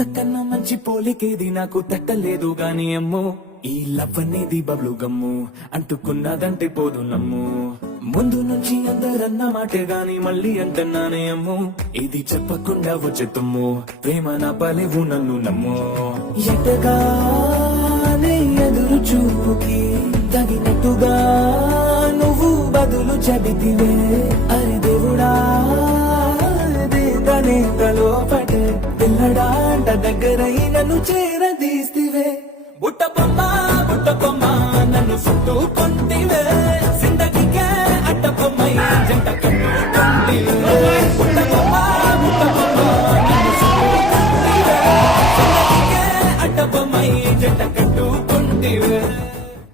ఇంతకన్నా మంచి పోలికేది నాకు తట్టలేదు గాని అమ్మో ఈ లవ్ అనేది బబ్లు గమ్ము అంటుకున్నదంటే పోదు నమ్ము ముందు నుంచి అందరన్న మాటే గాని మళ్ళీ అంటున్నానే అమ్ము ఇది చెప్పకుండా వచ్చే తుమ్ము ప్రేమ నా పలేవు నన్ను నమ్ము ఎటగానే ఎదురు చూపుకి తగినట్టుగా నువ్వు బదులు చెబితివే అరే దేవుడా తలో పడే పిల్లడాంట దగ్గరై నన్ను చేరదీస్తివే బుట్ట బొమ్మ నన్ను చుట్టూ కొంటివే